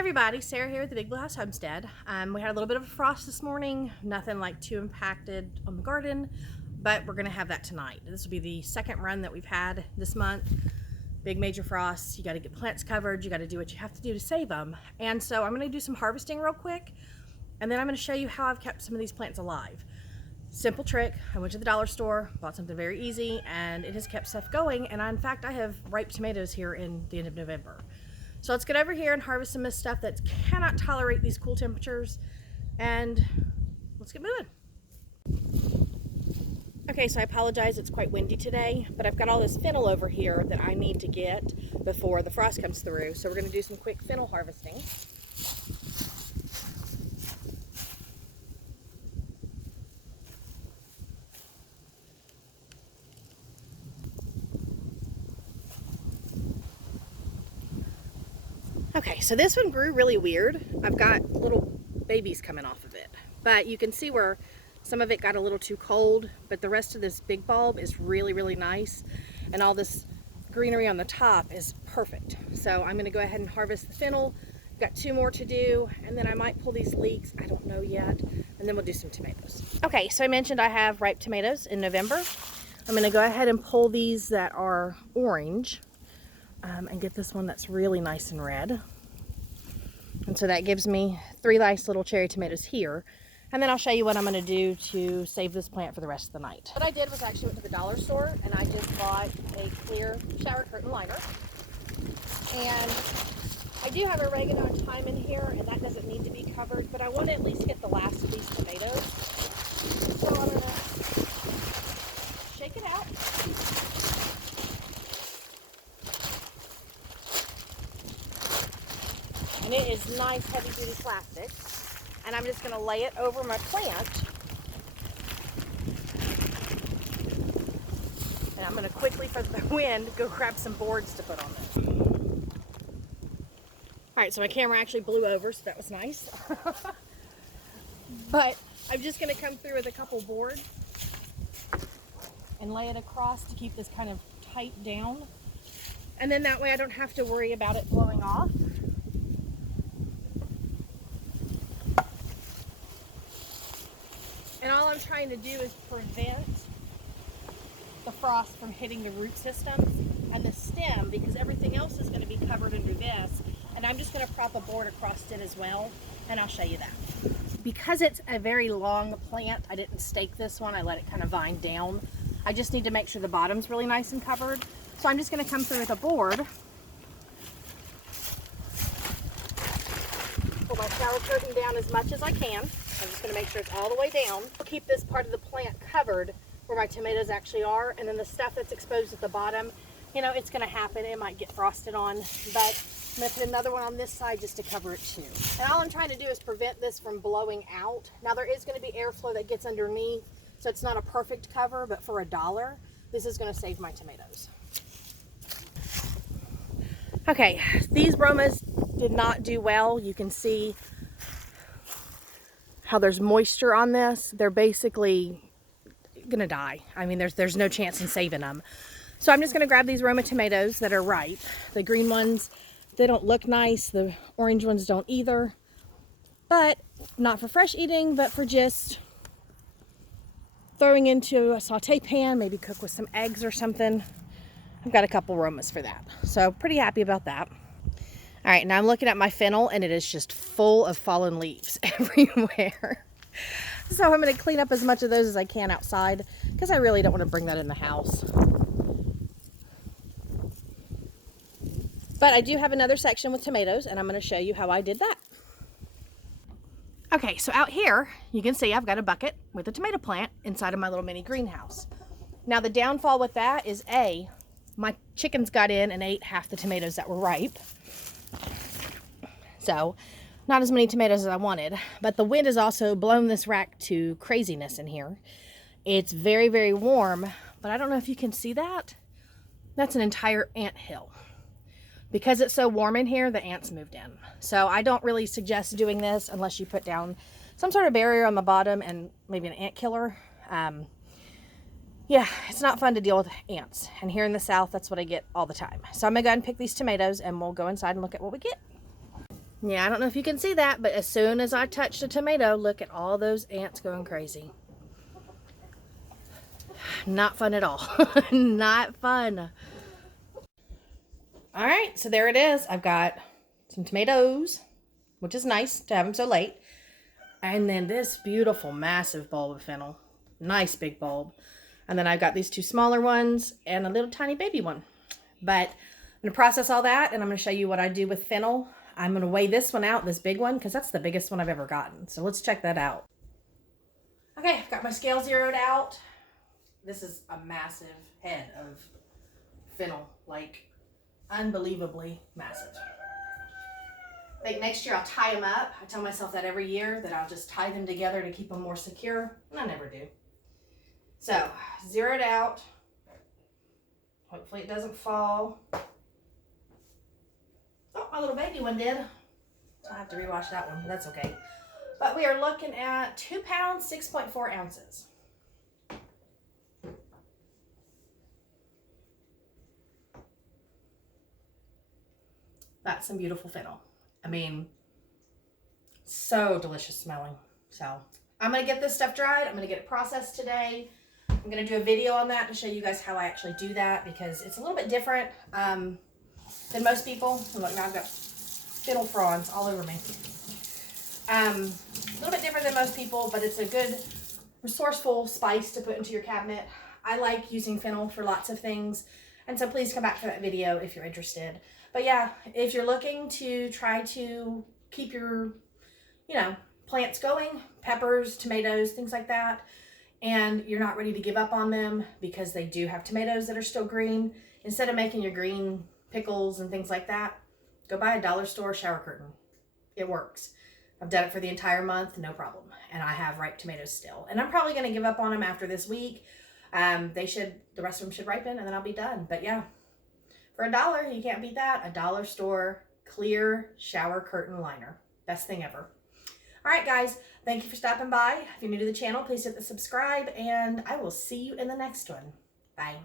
everybody, Sarah here at the Big Blue House Homestead. We had a little bit of a frost this morning, nothing like too impacted on the garden, but we're gonna have that tonight. This will be the second run that we've had this month. Big major frosts, you gotta get plants covered, you gotta do what you have to do to save them. And so I'm gonna do some harvesting real quick, and then I'm gonna show you how I've kept some of these plants alive. Simple trick, I went to the dollar store, bought something very easy, and it has kept stuff going. And in fact, I have ripe tomatoes here in the end of November. So let's get over here and harvest some of this stuff that cannot tolerate these cool temperatures, and let's get moving. Okay, so I apologize, it's quite windy today, but I've got all this fennel over here that I need to get before the frost comes through. So we're gonna do some quick fennel harvesting. Okay, so this one grew really weird. I've got little babies coming off of it, but you can see where some of it got a little too cold, but the rest of this big bulb is really, really nice. And all this greenery on the top is perfect. So I'm gonna go ahead and harvest the fennel. Got 2 more to do, and then I might pull these leeks, I don't know yet, and then we'll do some tomatoes. Okay, so I mentioned I have ripe tomatoes in November. I'm gonna go ahead and pull these that are orange. And get this one that's really nice and red. And so that gives me 3 nice little cherry tomatoes here. And then I'll show you what I'm going to do to save this plant for the rest of the night. What I did was actually went to the dollar store and I just bought a clear shower curtain liner. And I do have oregano and thyme in here, and that doesn't need to be covered, but I want to at least get the last of these tomatoes. So I'm going to shake it out. And it is nice heavy duty plastic, and I'm just going to lay it over my plant, and I'm going to quickly, for the wind, go grab some boards to put on this. Alright, so my camera actually blew over, so that was nice. But I'm just going to come through with a couple boards and lay it across to keep this kind of tight down, and then that way I don't have to worry about it blowing off. And all I'm trying to do is prevent the frost from hitting the root systems and the stem, because everything else is going to be covered under this. And I'm just going to prop a board across it as well, and I'll show you that. Because it's a very long plant, I didn't stake this one. I let it kind of vine down. I just need to make sure the bottom's really nice and covered. So I'm just going to come through with a board. Pull my shower curtain down as much as I can. I'm just going to make sure it's all the way down. I'll keep this part of the plant covered where my tomatoes actually are, and then the stuff that's exposed at the bottom, you know, it's going to happen. It might get frosted on, but I'm going to put another one on this side just to cover it too. And all I'm trying to do is prevent this from blowing out. Now there is going to be airflow that gets underneath, so it's not a perfect cover, but for $1, this is going to save my tomatoes. Okay, these bromas did not do well. You can see how there's moisture on this. They're basically gonna die. I mean, there's no chance in saving them. So I'm just gonna grab these Roma tomatoes that are ripe. The green ones, they don't look nice. The orange ones don't either. But not for fresh eating, but for just throwing into a saute pan, maybe cook with some eggs or something. I've got a couple Romas for that. So pretty happy about that. All right, now I'm looking at my fennel, and it is just full of fallen leaves everywhere. So I'm going to clean up as much of those as I can outside, because I really don't want to bring that in the house. But I do have another section with tomatoes, and I'm going to show you how I did that. Okay, so out here, you can see I've got a bucket with a tomato plant inside of my little mini greenhouse. Now the downfall with that is my chickens got in and ate half the tomatoes that were ripe. So not as many tomatoes as I wanted, but the wind has also blown this rack to craziness in here. It's very, very warm, but I don't know if you can see that. That's an entire ant hill. Because it's so warm in here, the ants moved in. So I don't really suggest doing this unless you put down some sort of barrier on the bottom and maybe an ant killer. Yeah, it's not fun to deal with ants. And here in the South, that's what I get all the time. So I'm gonna go ahead and pick these tomatoes, and we'll go inside and look at what we get. Yeah, I don't know if you can see that, but as soon as I touched a tomato, look at all those ants going crazy. Not fun at all. Not fun. All right, so there it is. I've got some tomatoes, which is nice to have them so late. And then this beautiful, massive bulb of fennel. Nice big bulb. And then I've got these two smaller ones and a little tiny baby one. But I'm going to process all that, and I'm going to show you what I do with fennel. I'm going to weigh this one out, this big one, because that's the biggest one I've ever gotten. So let's check that out. Okay, I've got my scale zeroed out. This is a massive head of fennel, like unbelievably massive. I think next year I'll tie them up. I tell myself that every year, that I'll just tie them together to keep them more secure, and I never do. So, zeroed out. Hopefully it doesn't fall. Oh, my little baby one did. I'll have to rewash that one, but that's okay. But we are looking at 2 pounds, 6.4 ounces. That's some beautiful fennel. I mean, so delicious smelling. So I'm going to get this stuff dried. I'm going to get it processed today. I'm going to do a video on that to show you guys how I actually do that, because it's a little bit different than most people. Look, now I've got fennel fronds all over me. A little bit different than most people, but it's a good resourceful spice to put into your cabinet. I like using fennel for lots of things, and so please come back for that video if you're interested. But yeah, if you're looking to try to keep your, plants going, peppers, tomatoes, things like that, and you're not ready to give up on them because they do have tomatoes that are still green, instead of making your green pickles and things like that, go buy a dollar store shower curtain. It works. I've done it for the entire month, no problem. And I have ripe tomatoes still. And I'm probably going to give up on them after this week. The rest of them should ripen, and then I'll be done. But yeah, for $1, you can't beat that. A dollar store clear shower curtain liner. Best thing ever. All right, guys, thank you for stopping by. If you're new to the channel, please hit the subscribe, and I will see you in the next one. Bye.